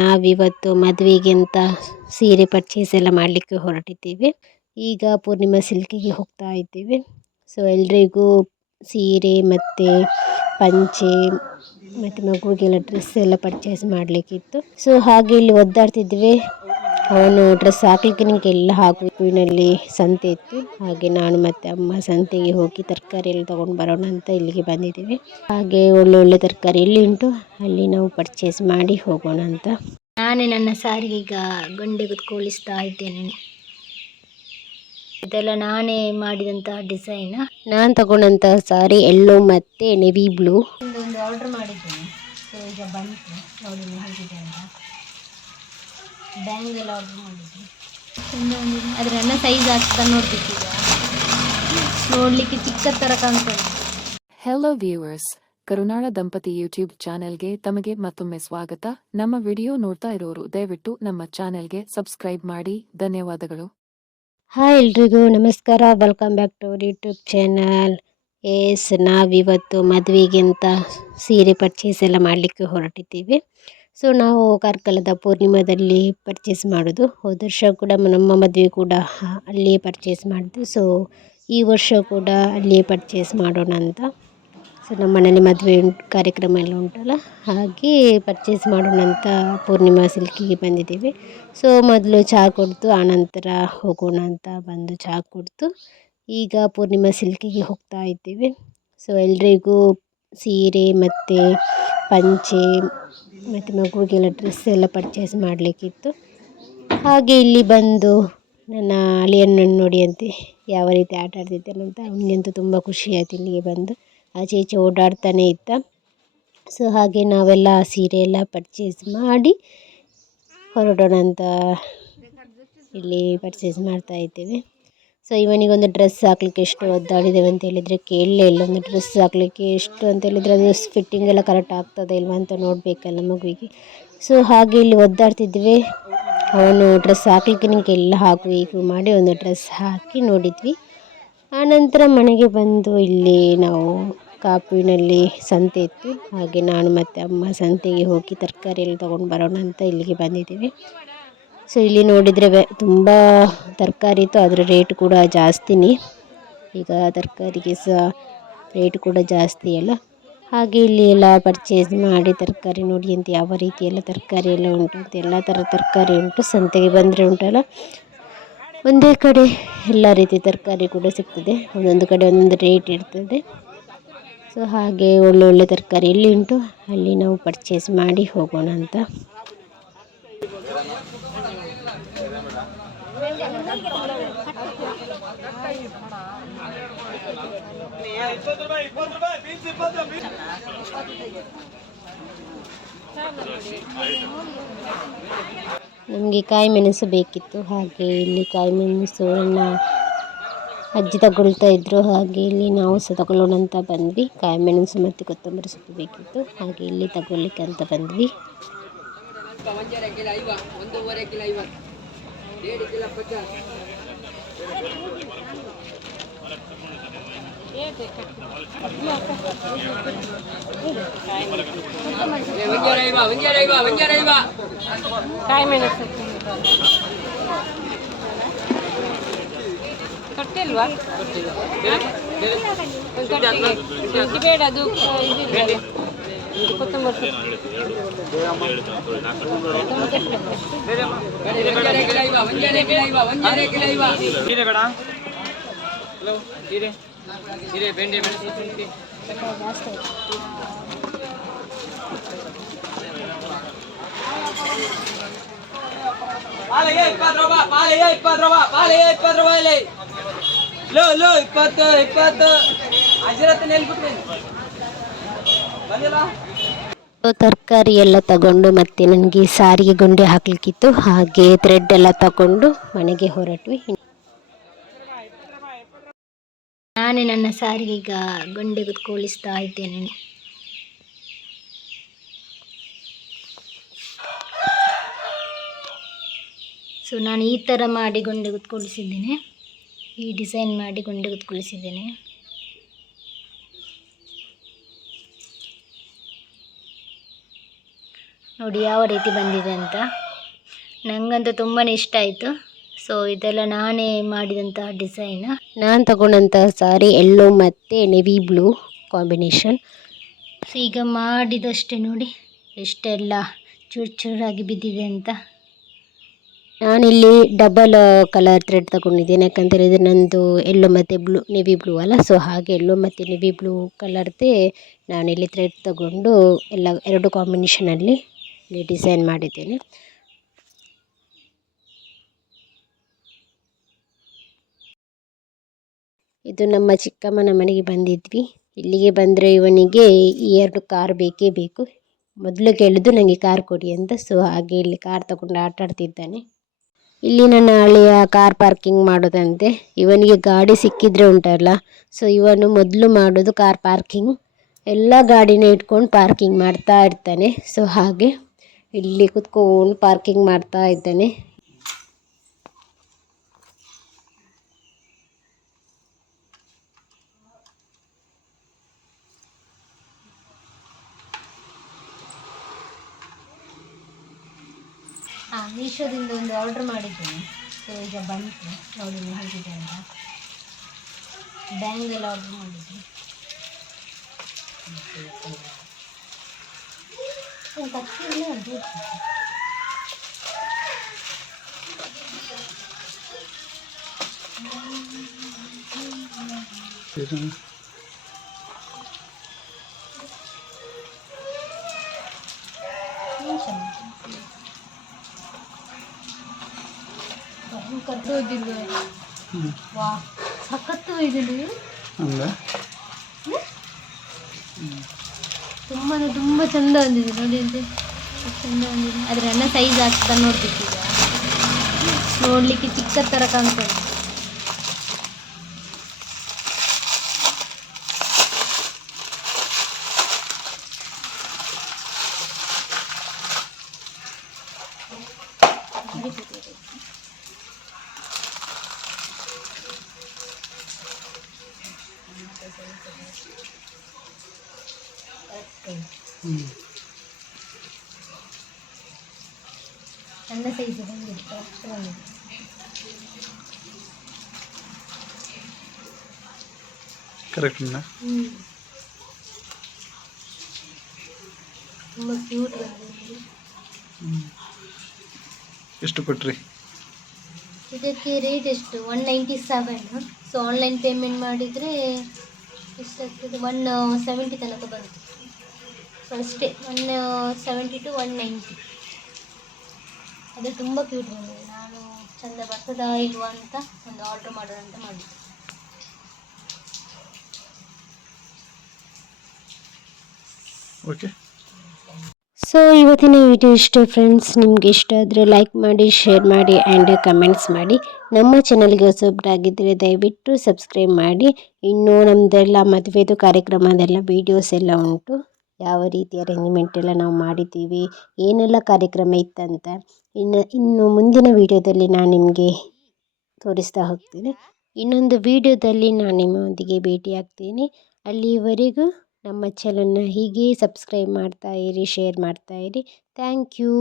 ನಾವಿವತ್ತು ಮದುವೆಗಿಂತ ಸೀರೆ ಪರ್ಚೇಸ್ ಎಲ್ಲ ಮಾಡಲಿಕ್ಕೆ ಹೊರಟಿದ್ದೀವಿ. ಈಗ ಪೂರ್ಣಿಮಾ ಸಿಲ್ಕಿಗೆ ಹೋಗ್ತಾ ಇದ್ದೀವಿ. ಸೊ ಎಲ್ರಿಗೂ ಸೀರೆ ಮತ್ತು ಪಂಚೆ ಮತ್ತು ಮಗುವಿಗೆಲ್ಲ ಡ್ರೆಸ್ ಎಲ್ಲ ಪರ್ಚೇಸ್ ಮಾಡಲಿಕ್ಕಿತ್ತು. ಸೊ ಹಾಗೆ ಇಲ್ಲಿ ಒದ್ದಾಡ್ತಿದ್ವಿ. ಅವನು ಡ್ರೆಸ್ ಹಾಕ್ಲಿಕ್ಕೆ ನಿಮಗೆ ಎಲ್ಲ ಹಾಕುವಿನಲ್ಲಿ ಸಂತೆ ಇತ್ತು. ಹಾಗೆ ನಾನು ಮತ್ತು ಅಮ್ಮ ಸಂತೆಗೆ ಹೋಗಿ ತರಕಾರಿ ಎಲ್ಲ ತಗೊಂಡು ಬರೋಣ ಅಂತ ಇಲ್ಲಿಗೆ ಬಂದಿದ್ದೀವಿ. ಹಾಗೆ ಒಳ್ಳೆ ತರಕಾರಿ ಎಲ್ಲಿ ಉಂಟು ಅಲ್ಲಿ ನಾವು ಪರ್ಚೇಸ್ ಮಾಡಿ ಹೋಗೋಣ ಅಂತ. ನಾನೇ ನನ್ನ ಸಾರಿಗೆ ಈಗ ಗೊಂಡೆ ಕೂತ್ಕೊಳ್ಳಿಸ್ತಾ ಇದ್ದೇನೆ. ಇದೆಲ್ಲ ನಾನೇ ಮಾಡಿದಂತಹ ಡಿಸೈನ್. ನಾನು ತಗೊಂಡಂತಹ ಸಾರಿ ಯೆಲ್ಲೋ ಮತ್ತು ನೆವಿ ಬ್ಲೂ. ಒಂದು ಆರ್ಡರ್ ಮಾಡಿದ್ದೇನೆ. ಸೊ ಈಗ ಬಂತು ನೋಡಿ ಹೇಗಿದೆ ಅಂತ. ಬ್ಯಾಂಗಲ್ ಆರ್ಡರ್ ಮಾಡಿದ್ದೆ. ಆದರೆ ನನ್ನ ಸೈಜ್ ಆಗ್ತದೆ ನೋಡ್ಬೇಕು. ಈಗ ನೋಡಲಿಕ್ಕೆ ಚಿಕ್ಕ ಥರ ಕಾಣ್ತದೆ. ಹೆಲೋ ವ್ಯೂವರ್ಸ್, ಕರುನಾಳ ದಂಪತಿ ಯೂಟ್ಯೂಬ್ ಚಾನೆಲ್ಗೆ ತಮಗೆ ಮತ್ತೊಮ್ಮೆ ಸ್ವಾಗತ. ನಮ್ಮ ವಿಡಿಯೋ ನೋಡ್ತಾ ಇರೋರು ದಯವಿಟ್ಟು ನಮ್ಮ ಚಾನೆಲ್ಗೆ ಸಬ್ಸ್ಕ್ರೈಬ್ ಮಾಡಿ. ಧನ್ಯವಾದಗಳು. ಹಾಯ್ ಎಲ್ರಿಗೂ ನಮಸ್ಕಾರ. Welcome back to our YouTube channel. ನಾವಿವತ್ತು ಮದುವೆಗಿಂತ ಸೀರೆ ಪರ್ಚೇಸ್ ಎಲ್ಲ ಮಾಡಲಿಕ್ಕೆ ಹೊರಟಿದ್ದೀವಿ. ಸೊ ನಾವು ಕಾರ್ಕಳದ ಪೂರ್ಣಿಮಾದಲ್ಲಿ ಪರ್ಚೇಸ್ ಮಾಡೋದು. ಹೋದ ವರ್ಷ ಕೂಡ ನಮ್ಮ ಮದುವೆ ಕೂಡ ಅಲ್ಲಿಯೇ ಪರ್ಚೇಸ್ ಮಾಡಿದ್ವಿ. ಸೊ ಈ ವರ್ಷ ಕೂಡ ಅಲ್ಲಿಯೇ ಪರ್ಚೇಸ್ ಮಾಡೋಣ ಅಂತ. ಸೊ ನಮ್ಮ ಮನೇಲಿ ಮದುವೆ ಕಾರ್ಯಕ್ರಮ ಎಲ್ಲ ಉಂಟಲ್ಲ, ಹಾಗೆ ಪರ್ಚೇಸ್ ಮಾಡೋಣ ಅಂತ ಪೂರ್ಣಿಮಾ ಸಿಲ್ಕಿಗೆ ಬಂದಿದ್ದೀವಿ. ಸೊ ಮೊದಲು ಚಹಾ ಕುಡಿದು ಆನಂತರ ಹೋಗೋಣ ಅಂತ ಬಂದು ಚಹಾ ಕುಡಿದು ಈಗ ಪೂರ್ಣಿಮಾ ಸಿಲ್ಕಿಗೆ ಹೋಗ್ತಾ ಇದ್ದೀವಿ. ಸೊ ಎಲ್ರಿಗೂ ಸೀರೆ ಮತ್ತು ಪಂಚೆ ಮತ್ತು ಮಗುವಿಗೆಲ್ಲ ಡ್ರೆಸ್ ಎಲ್ಲ ಪರ್ಚೇಸ್ ಮಾಡಲಿಕ್ಕಿತ್ತು. ಹಾಗೆ ಇಲ್ಲಿ ಬಂದು ನನ್ನ ಅಳಿಯಣ್ಣನ್ನು ನೋಡಿ ಅಂತೆ ಯಾವ ರೀತಿ ಆಟ ಆಡ್ತಿದ್ದಾನೆ ಅಂತ. ಅವನಿಗಂತೂ ತುಂಬ ಖುಷಿ ಆಯಿತು ಇಲ್ಲಿಗೆ ಬಂದು. ಆಚೆ ಈಚೆ ಓಡಾಡ್ತಾನೆ ಇದ್ದ. ಸೊ ಹಾಗೆ ನಾವೆಲ್ಲ ಸೀರೆ ಎಲ್ಲ ಪರ್ಚೇಸ್ ಮಾಡಿ ಹೊರಡೋಣ ಅಂತ ಇಲ್ಲಿ ಪರ್ಚೇಸ್ ಮಾಡ್ತಾ ಇದ್ದೇವೆ. ಸೊ ಇವನಿಗೊಂದು ಡ್ರೆಸ್ ಹಾಕ್ಲಿಕ್ಕೆ ಎಷ್ಟು ಒದ್ದಾಡಿದ್ದೇವೆ ಅಂತ ಹೇಳಿದರೆ ಕೇಳಲೇ ಇಲ್ಲ. ಒಂದು ಡ್ರೆಸ್ ಹಾಕ್ಲಿಕ್ಕೆ ಎಷ್ಟು ಅಂತ ಹೇಳಿದರೆ ಅದು ಫಿಟ್ಟಿಂಗ್ ಎಲ್ಲ ಕರೆಕ್ಟ್ ಆಗ್ತದೆ ಇಲ್ವಾ ಅಂತ ನೋಡಬೇಕಲ್ಲ ಮಗುವಿಗೆ. ಸೊ ಹಾಗೆ ಇಲ್ಲಿ ಒದ್ದಾಡ್ತಿದ್ವಿ. ಅವನು ಡ್ರೆಸ್ ಹಾಕ್ಲಿಕ್ಕೆ ನಿಮಗೆ ಎಲ್ಲ ಹಾಕು ಹೀಗೂ ಮಾಡಿ ಒಂದು ಡ್ರೆಸ್ ಹಾಕಿ ನೋಡಿದ್ವಿ. ಆನಂತರ ಮನೆಗೆ ಬಂದು ಇಲ್ಲಿ ನಾವು ಕಾಪುವಿನಲ್ಲಿ ಸಂತೆ ಇತ್ತು. ಹಾಗೆ ನಾನು ಮತ್ತು ಅಮ್ಮ ಸಂತೆಗೆ ಹೋಗಿ ತರಕಾರಿ ಎಲ್ಲ ತಗೊಂಡು ಬರೋಣ ಅಂತ ಇಲ್ಲಿಗೆ ಬಂದಿದ್ದೀವಿ. ಸೊ ಇಲ್ಲಿ ನೋಡಿದರೆ ತುಂಬ ತರಕಾರಿ ಇತ್ತು. ಅದರ ರೇಟ್ ಕೂಡ ಜಾಸ್ತಿನೇ. ಈಗ ತರಕಾರಿಗೆ ಸಹ ರೇಟ್ ಕೂಡ ಜಾಸ್ತಿ ಅಲ್ಲ. ಹಾಗೆ ಇಲ್ಲಿ ಎಲ್ಲ ಪರ್ಚೇಸ್ ಮಾಡಿ ತರಕಾರಿ ನೋಡಿ ಅಂತ ಯಾವ ರೀತಿ ಎಲ್ಲ ತರಕಾರಿ ಎಲ್ಲ ಉಂಟು ಅಂತ. ಎಲ್ಲ ಥರ ತರಕಾರಿ ಉಂಟು. ಸಂತೆಗೆ ಬಂದರೆ ಉಂಟಲ್ಲ ಒಂದೇ ಕಡೆ ಎಲ್ಲ ರೀತಿ ತರಕಾರಿ ಕೂಡ ಸಿಗ್ತದೆ. ಒಂದೊಂದು ಕಡೆ ಒಂದೊಂದು ರೇಟ್ ಇರ್ತದೆ. ಸೊ ಹಾಗೆ ಒಳ್ಳೆ ತರಕಾರಿ ಎಲ್ಲಿ ಉಂಟು ಅಲ್ಲಿ ನಾವು ಪರ್ಚೇಸ್ ಮಾಡಿ ಹೋಗೋಣ ಅಂತ. ನಮಗೆ ಕಾಯಿ ಮೆಣಸು ಬೇಕಿತ್ತು. ಹಾಗೆ ಇಲ್ಲಿ ಕಾಯಿ ಮೆಣಸು ನನ್ನ ಅಜ್ಜಿ ತಗೊಳ್ತಾ ಇದ್ದರು. ಹಾಗೆ ಇಲ್ಲಿ ನಾವು ಸಹ ತಗೊಳ್ಳೋಣ ಅಂತ ಬಂದ್ವಿ. ಕಾಯಿ ಮೆಣಸು ಮತ್ತು ಕೊತ್ತಂಬರಿ ಸೊಪ್ಪು ಬೇಕಿತ್ತು. ಹಾಗೆ ಇಲ್ಲಿ ತಗೊಳ್ಳಿಕ್ಕೆ ಅಂತ ಬಂದ್ವಿ. ಕಾಯಿ ಮೆಣಸು ಕಟ್ಟಿಲ್ವಾ? ಬೇಡ, ಅದು ಕೊತ್ತಂಬರಿ ಬೆಂಡೆ ಮೆಣಸು ಶುಂಠಿ ಪಾಲೆಗೆ 20 ರೂಪಾಯಿ, ಪಾಲೆಗೆ 20 ರೂಪಾಯಿ, ಪಾಲೆಗೆ 20 ರೂಪಾಯಿ. ಲೋ 20 ಹಜರತ್ ನೆಲ್ಬಿಟ್ರಿ ಬಂದಿಲ್ಲ. ತರಕಾರಿ ಎಲ್ಲ ತಗೊಂಡು ಮತ್ತೆ ನನಗೆ ಸಾರಿಗೆ ಗೊಂಡೆ ಹಾಕಲಿಕ್ಕಿತ್ತು. ಹಾಗೆ ಥ್ರೆಡ್ ಎಲ್ಲ ತಗೊಂಡು ಮನೆಗೆ ಹೊರಟ್ವಿ. ನಾನೇ ನನ್ನ ಸಾರಿಗೆ ಈಗ ಗೊಂಡೆ ಕೂತ್ಕೊಳ್ಳಿಸ್ತಾ ಇದ್ದೇನೆ. ಸೊ ನಾನು ಈ ಥರ ಮಾಡಿ ಗೊಂಡೆ ಕೂತ್ಕೊಳ್ಳಿಸಿದ್ದೇನೆ. ಈ ಡಿಸೈನ್ ಮಾಡಿ ಗೊಂಡೆ ಕೂತ್ಕೊಳ್ಳಿಸಿದ್ದೇನೆ. ನೋಡಿ ಯಾವ ರೀತಿ ಬಂದಿದೆ ಅಂತ. ನನಗಂತೂ ತುಂಬಾ ಇಷ್ಟ ಆಯಿತು. ಸೊ ಇದೆಲ್ಲ ನಾನೇ ಮಾಡಿದಂತಹ ಡಿಸೈನ್. ನಾನು ತಗೊಂಡಂತಹ ಸಾರಿ ಯೆಲ್ಲೋ ಮತ್ತು ನೆವಿ ಬ್ಲೂ ಕಾಂಬಿನೇಷನ್. ಸೊ ಈಗ ಮಾಡಿದಷ್ಟೇ ನೋಡಿ ಎಷ್ಟೆಲ್ಲ ಚೂರು ಚೂರಾಗಿ ಬಿದ್ದಿದೆ ಅಂತ. ನಾನಿಲ್ಲಿ ಡಬಲ್ ಕಲರ್ ಥ್ರೆಡ್ ತಗೊಂಡಿದ್ದೇನೆ, ಯಾಕಂತೇಳಿದರೆ ನಂದು ಯೆಲ್ಲೋ ಮತ್ತು ಬ್ಲೂ ನೆವಿ ಬ್ಲೂ ಅಲ್ಲ. ಸೊ ಹಾಗೆ ಯೆಲ್ಲೋ ಮತ್ತು ನೆವಿ ಬ್ಲೂ ಕಲರ್ದೇ ನಾನಿಲ್ಲಿ ಥ್ರೆಡ್ ತಗೊಂಡು ಎಲ್ಲ 2 ಕಾಂಬಿನೇಷನಲ್ಲಿ ಇಲ್ಲಿ ಡಿಸೈನ್ ಮಾಡಿದ್ದೇನೆ. ಇದು ನಮ್ಮ ಚಿಕ್ಕಮ್ಮನ ಮನೆಗೆ ಬಂದಿದ್ವಿ. ಇಲ್ಲಿಗೆ ಬಂದರೆ ಇವನಿಗೆ ಈ 2 ಕಾರ್ ಬೇಕೇ ಬೇಕು. ಮೊದಲು ಕೇಳಿದ್ದು ನನಗೆ ಕಾರ್ ಕೊಡಿ ಅಂತ. ಸೊ ಹಾಗೆ ಇಲ್ಲಿ ಕಾರ್ ತಗೊಂಡು ಆಟ ಆಡ್ತಿದ್ದಾನೆ. ಇಲ್ಲಿ ನನ್ನ ಹಳೆಯ ಕಾರ್ ಪಾರ್ಕಿಂಗ್ ಮಾಡೋದಂತೆ. ಇವನಿಗೆ ಗಾಡಿ ಸಿಕ್ಕಿದ್ರೆ ಉಂಟಲ್ಲ, ಸೊ ಇವನು ಮೊದಲು ಮಾಡೋದು ಕಾರ್ ಪಾರ್ಕಿಂಗ್. ಎಲ್ಲ ಗಾಡಿನ ಇಟ್ಕೊಂಡು ಪಾರ್ಕಿಂಗ್ ಮಾಡ್ತಾ ಇರ್ತಾನೆ. ಸೊ ಹಾಗೆ ಇಲ್ಲಿ ಕುತ್ಕೊಂಡು ಪಾರ್ಕಿಂಗ್ ಮಾಡ್ತಾ ಇದ್ದಾನೆ. ಮೀಶೋದಿಂದ ಒಂದು ಆರ್ಡ್ರ್ ಮಾಡಿದ್ದೀನಿ. ಸೊ ಈಗ ಬಂತು ನೋಡಿ ಹೇಗಿದೆ ಅಂತ. ಬ್ಯಾಂಗಲ್ ಆರ್ಡ್ರ್ ಮಾಡಿದ್ದೀನಿ. ವಾ ಸಖತ್ತು ಇದೆ. ತುಂಬ ಚಂದ ಬಂದಿದೆ ನೋಡಿ. ಅಂತೆ ಚಂದ ಬಂದಿದೆ. ಆದರೆ ನನ್ನ ಸೈಜ್ ಆಗ್ತದೆ ನೋಡ್ತಿದ್ದೀಗ. ನೋಡಲಿಕ್ಕೆ ಚಿಕ್ಕ ಥರ ಕಾಣ್ತದೆ. ನನ್ನ ಸೈಜ್ ಬಂದಿದೆ, ಕರೆಕ್ಟ್ ಬಂದಿದೆ. ಕರೆಕ್ಟ್. ತುಂಬ ಕ್ಯೂಟ್ ಬಂದಿದೆ. ಎಷ್ಟು ಕೊಟ್ರಿ ಇದಕ್ಕೆ? ರೇಟ್ ಎಷ್ಟು? 197. ಸೊ ಆನ್ಲೈನ್ ಪೇಮೆಂಟ್ ಮಾಡಿದರೆ ಎಷ್ಟಾಗ್ತದೆ? 170 ತನಕ ಬರುತ್ತೆ. ಸೊ ಅಷ್ಟೇ, 170 to 190. ಅದು ತುಂಬ ಕ್ಯೂಟ್ ಬಂದಿದೆ. ನಾನು ಚೆಂದ ಬರ್ತದಾ ಇಲ್ವಾ ಅಂತ ಒಂದು ಆರ್ಡ್ರ್ ಮಾಡೋಣ ಅಂತ ಮಾಡಿದ್ದೆ. ಓಕೆ. ಸೊ ಇವತ್ತಿನ ವಿಡಿಯೋ ಇಷ್ಟೇ ಫ್ರೆಂಡ್ಸ್. ನಿಮಗೆ ಇಷ್ಟ ಆದರೆ ಲೈಕ್ ಮಾಡಿ, ಶೇರ್ ಮಾಡಿ ಆ್ಯಂಡ್ ಕಮೆಂಟ್ಸ್ ಮಾಡಿ. ನಮ್ಮ ಚಾನಲ್ಗೆ ಹೊಸಬರಾಗಿದ್ದರೆ ದಯವಿಟ್ಟು ಸಬ್ಸ್ಕ್ರೈಬ್ ಮಾಡಿ. ಇನ್ನು ನಮ್ಮದೆಲ್ಲ ಮದುವೆದು ಕಾರ್ಯಕ್ರಮದೆಲ್ಲ ವೀಡಿಯೋಸ್ ಎಲ್ಲ ಉಂಟು. ಯಾವ ರೀತಿ ಅರೇಂಜ್ಮೆಂಟ್ ಎಲ್ಲ ನಾವು ಮಾಡಿದ್ದೀವಿ, ಏನೆಲ್ಲ ಕಾರ್ಯಕ್ರಮ ಇತ್ತಂತ ಇನ್ನು ಮುಂದಿನ ವೀಡಿಯೋದಲ್ಲಿ ನಾನು ನಿಮಗೆ ತೋರಿಸ್ತಾ ಹೋಗ್ತೀನಿ. ಇನ್ನೊಂದು ವೀಡಿಯೋದಲ್ಲಿ ನಾನು ನಿಮ್ಮೊಂದಿಗೆ ಭೇಟಿಯಾಗ್ತೀನಿ. ಅಲ್ಲಿವರೆಗೂ ನಮ್ಮ ಚಾನಲ್ನ ಹೀಗೆ ಸಬ್ಸ್ಕ್ರೈಬ್ ಮಾಡ್ತಾ ಇರಿ, ಶೇರ್ ಮಾಡ್ತಾ ಇರಿ. Thank you.